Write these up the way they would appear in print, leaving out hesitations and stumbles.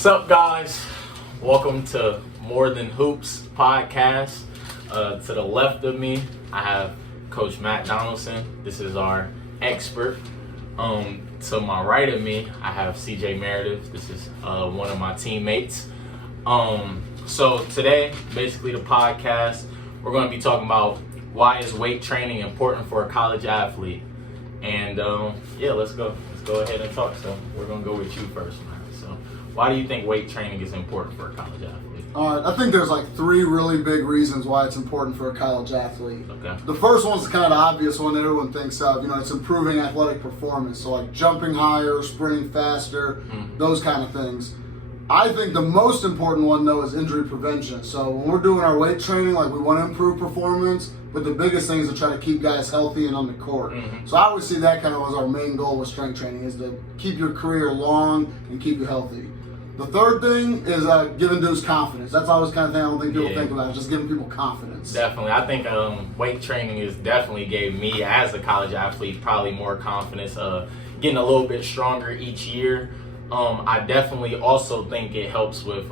What's up, guys? Welcome to More Than Hoops podcast. To the left of me, I have Coach Matt Donaldson. This is our expert. To my right of me, I have CJ Meredith. This is one of my teammates. So today, basically the podcast, we're going to be talking about why is weight training important for a college athlete. And let's go ahead and talk. So we're going to go with you first, man. So why do you think weight training is important for a college athlete? I think there's like three really big reasons why it's important for a college athlete. Okay. The first one's kind of the obvious one that everyone thinks of. It's improving athletic performance. So like jumping higher, sprinting faster, those kind of things. I think the most important one, though, is injury prevention. So when we're doing our weight training, like we want to improve performance, but the biggest thing is to try to keep guys healthy and on the court. So I would see that kind of as our main goal with strength training, is to keep your career long and keep you healthy. The third thing is giving dudes confidence. That's always kind of thing I don't think people think about, just giving people confidence. Definitely. I think weight training is definitely gave me, as a college athlete, probably more confidence, getting a little bit stronger each year. I definitely also think it helps with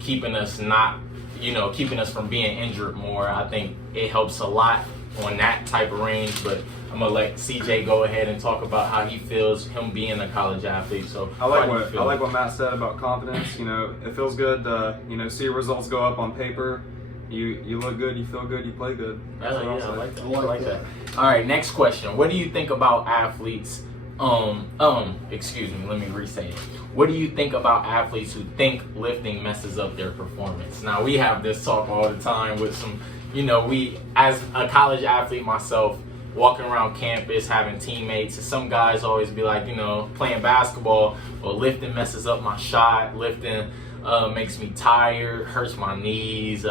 keeping us from being injured more. I think it helps a lot on that type of range, but I'm gonna let CJ go ahead and talk about how he feels him being a college athlete. So I like what Matt said about confidence. It feels good to see results go up on paper. You look good, you feel good, you play good. I like that. All right, next question. What do you think about athletes? Excuse me, let me re-say it. What do you think about athletes who think lifting messes up their performance? Now, we have this talk all the time with some, we, as a college athlete myself, walking around campus, having teammates, and some guys always be like, playing basketball, well, lifting messes up my shot, lifting makes me tired, hurts my knees,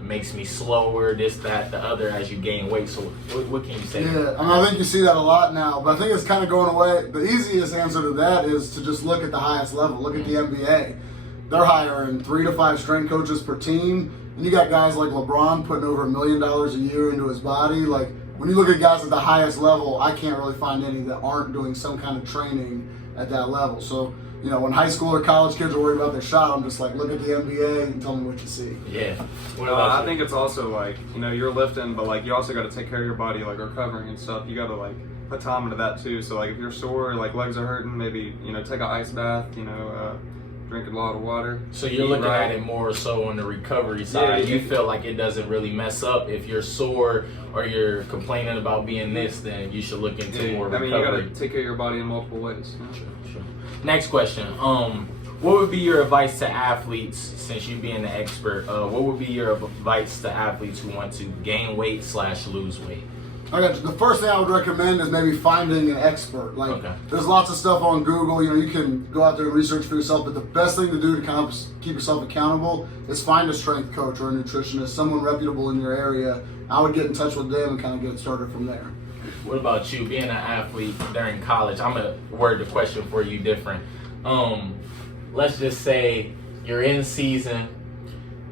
makes me slower, this, that, the other, as you gain weight. So what can you say? Yeah, I think you see that a lot now, but I think it's kind of going away. The easiest answer to that is to just look at the highest level. Look at the NBA. They're hiring 3 to 5 strength coaches per team, and you got guys like LeBron putting over $1 million a year into his body. Like, when you look at guys at the highest level, I can't really find any that aren't doing some kind of training at that level. So, when high school or college kids are worried about their shot, I'm just like, look at the NBA and tell me what you see. Yeah. I think it's also like, you're lifting, but like you also got to take care of your body, like recovering and stuff. You got to like put time into that too. So like if you're sore, like legs are hurting, maybe, take an ice bath, drink a lot of water. So you're looking at it more so on the recovery side. Yeah, you feel like it doesn't really mess up. If you're sore or you're complaining about being this, then you should look into more recovery. You got to take care of your body in multiple ways. Sure. Next question. What would be your advice to athletes, since you being the expert, what would be your advice to athletes who want to gain weight / lose weight? Okay, the first thing I would recommend is maybe finding an expert. There's lots of stuff on Google. You can go out there and research for yourself, but the best thing to do to kind of keep yourself accountable is find a strength coach or a nutritionist, someone reputable in your area. I would get in touch with them and kind of get it started from there. What about you, being an athlete during college? I'm going to word the question for you different. Let's just say you're in season,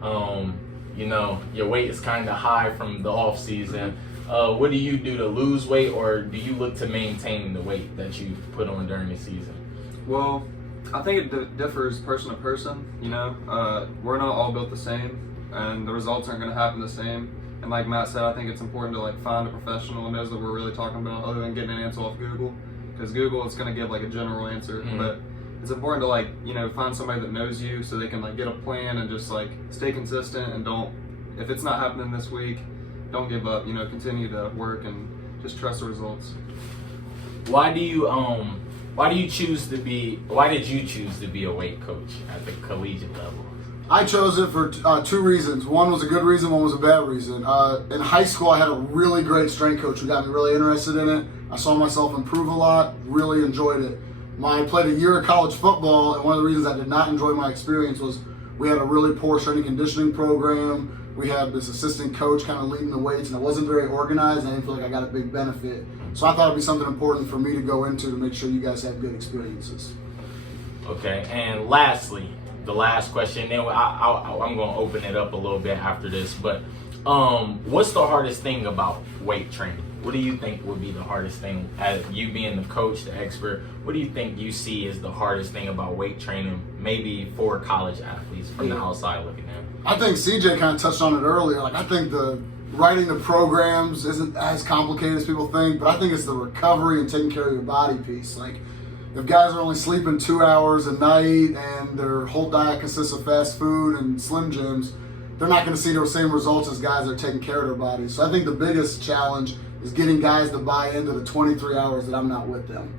your weight is kind of high from the off season. What do you do to lose weight, or do you look to maintain the weight that you put on during the season? Well, I think it differs person to person. We're not all built the same, and the results aren't going to happen the same. And like Matt said, I think it's important to like find a professional who knows what we're really talking about, other than getting an answer off Google, because Google is going to give like a general answer. But it's important to find somebody that knows you, so they can like get a plan and just like stay consistent, and don't, if it's not happening this week, don't give up. Continue to work and just trust the results. Why did you choose to be a weight coach at the collegiate level? I chose it for 2 reasons. One was a good reason, one was a bad reason. In high school, I had a really great strength coach who got me really interested in it. I saw myself improve a lot, really enjoyed it. I played a year of college football, and one of the reasons I did not enjoy my experience was we had a really poor strength and conditioning program. We had this assistant coach kind of leading the weights, and it wasn't very organized, and I didn't feel like I got a big benefit. So I thought it'd be something important for me to go into to make sure you guys have good experiences. Okay, and lastly, the last question, then I'm going to open it up a little bit after this, but what's the hardest thing about weight training? What do you think would be the hardest thing, as you being the coach, the expert? what do you think you see is the hardest thing about weight training, maybe for college athletes from the outside looking in? I think CJ kind of touched on it earlier. Like, I think the writing the programs isn't as complicated as people think, but I think it's the recovery and taking care of your body piece. Like, if guys are only sleeping 2 hours a night and their whole diet consists of fast food and Slim Jims, they're not going to see those same results as guys that are taking care of their bodies. So I think the biggest challenge is getting guys to buy into the 23 hours that I'm not with them.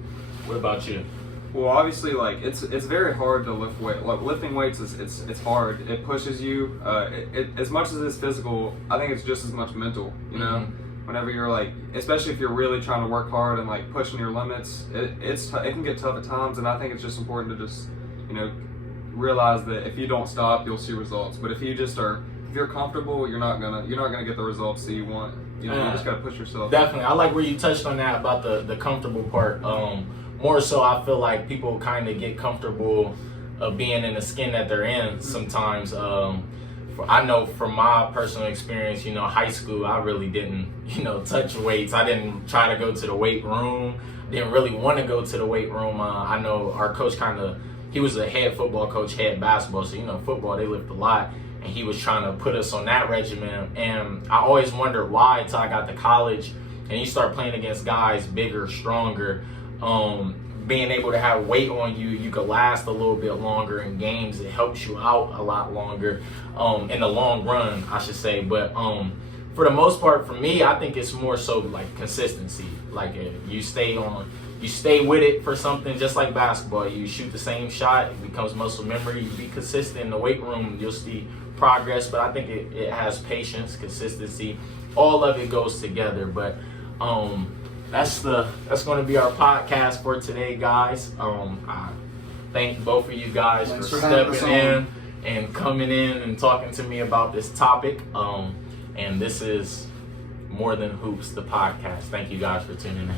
What about you? Well, obviously, like it's very hard to lift weight. Like lifting weights it's hard. It pushes you. As much as it's physical, I think it's just as much mental. You know, whenever you're like, especially if you're really trying to work hard and like pushing your limits, it can get tough at times. And I think it's just important to just, you know, realize that if you don't stop, you'll see results. But if you're comfortable, you're not gonna get the results that you want. You know, you just gotta push yourself. Definitely, I like where you touched on that about the comfortable part. More so, I feel like people kind of get comfortable being in the skin that they're in sometimes. I know from my personal experience, you know, high school, I really didn't, you know, touch weights. I didn't try to go to the weight room. Didn't really want to go to the weight room. I know our coach he was a head football coach, head basketball. So, you know, football, they lift a lot. And he was trying to put us on that regimen. And I always wondered why until I got to college and you start playing against guys bigger, stronger. Being able to have weight on you, you could last a little bit longer in games. It helps you out a lot longer in the long run, I should say. But for the most part, for me, I think it's more so like consistency. Like if you stay with it for something, just like basketball. You shoot the same shot, it becomes muscle memory. You be consistent in the weight room, you'll see progress. But I think it has patience, consistency. All of it goes together. But that's going to be our podcast for today, guys. I thank both of you guys for stepping in and coming in and talking to me about this topic. And this is More Than Hoops, the podcast. Thank you guys for tuning in.